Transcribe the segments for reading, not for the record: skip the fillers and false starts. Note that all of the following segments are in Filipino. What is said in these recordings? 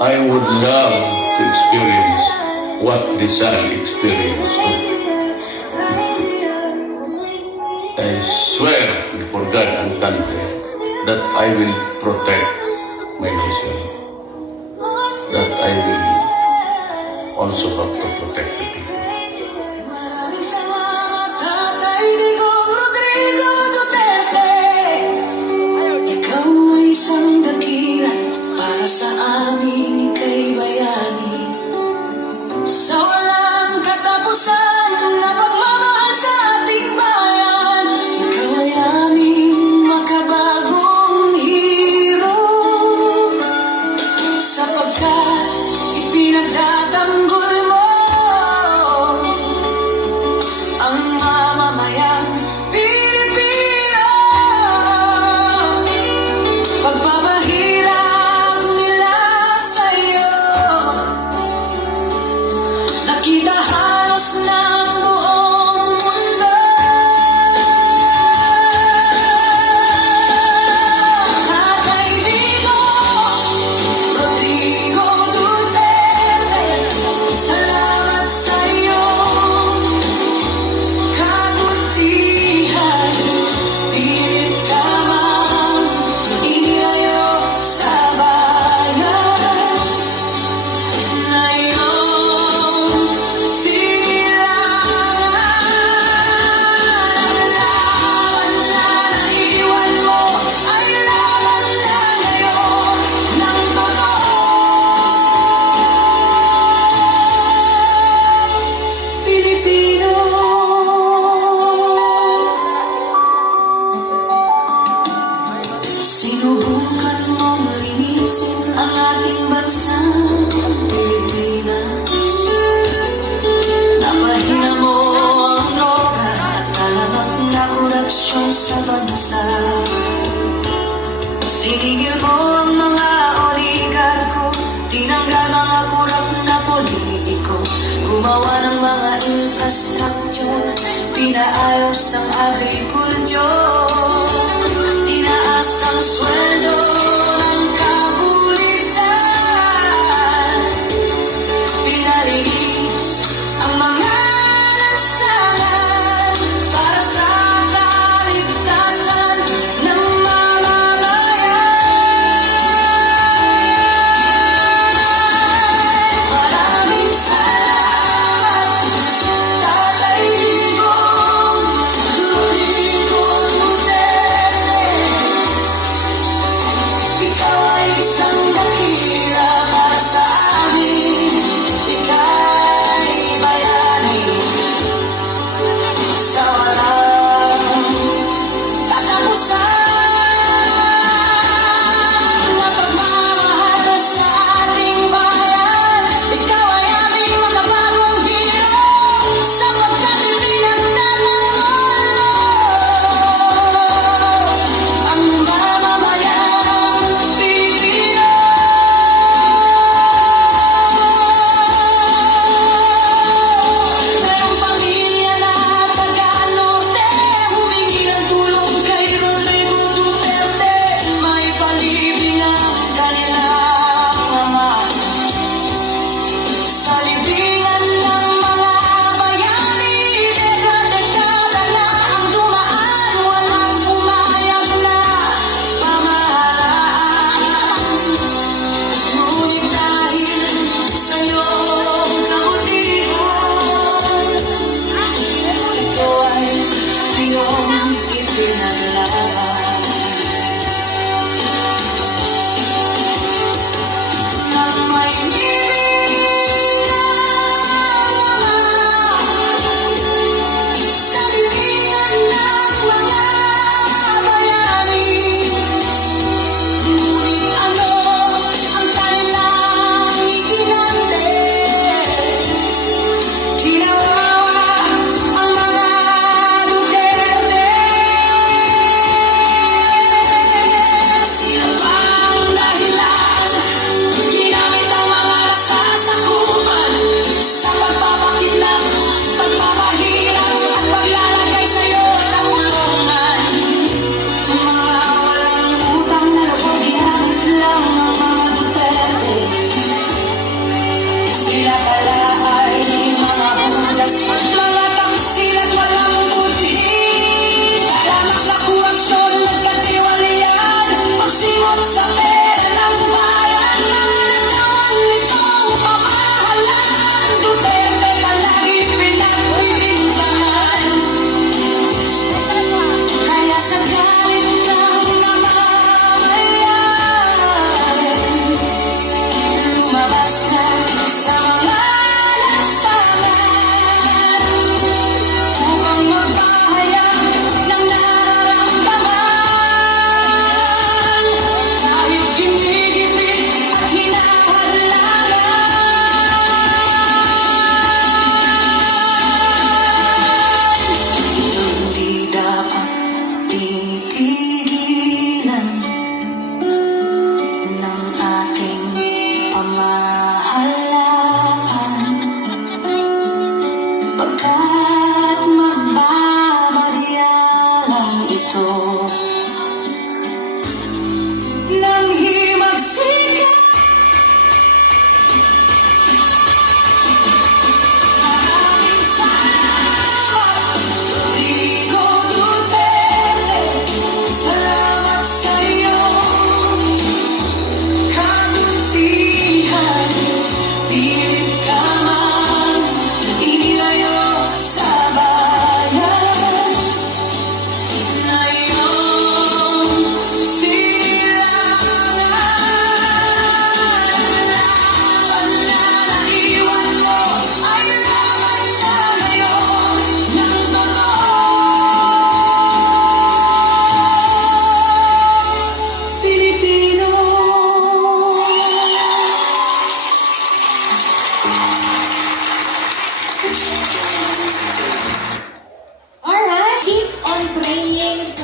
I would love to experience what Rizal experienced. I swear before God and country that I will protect my nation, that I will also have to protect the people. Maraming salamat, Tatay Digong Rodrigo Duterte. Ikaw ay isang dakila para sa amin, ika'y bayani. Sa walang katapusan na pagmamahal sa ating bayan, ikaw ay aming makabagong hero. Sapagkat ipinagtatanggol mo ang mamamayang Pilipino. Pagpapahirap nila sa'yo, nakita halos ng buong mundo. Tatay Digong Rodrigo Duterte, salamat sa'yo kabutihan. Pilit ka mang inilayo sa bayan na iyong sinilangan. Ang laban na naiwan mo ay laban na ngayon ng totoong Pilipino. Sinubukan mong linisin ang ating bansang Pilipinas. Napahina mo ang droga at talamak na korupsyon sa bansa. Sinigil mo ang mga oligarko, tinanggal mga kurap na politiko, gumawa ng mga infrastructure, pinaayos ang agrikulture, tinaas ang sweldo ng kapulisan, pinalinis ang mga lansangan para sa kaligtasan ng mamamayan. Maraming salamat, Tatay Digong Rodrigo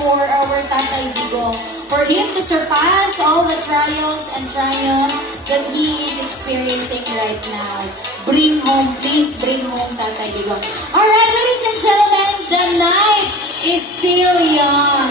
for our Tatay Digong, for him to surpass all the trials and triumph that he is experiencing right now. Bring home, please bring home Tatay Digong. Alright, ladies and gentlemen, the night is still young.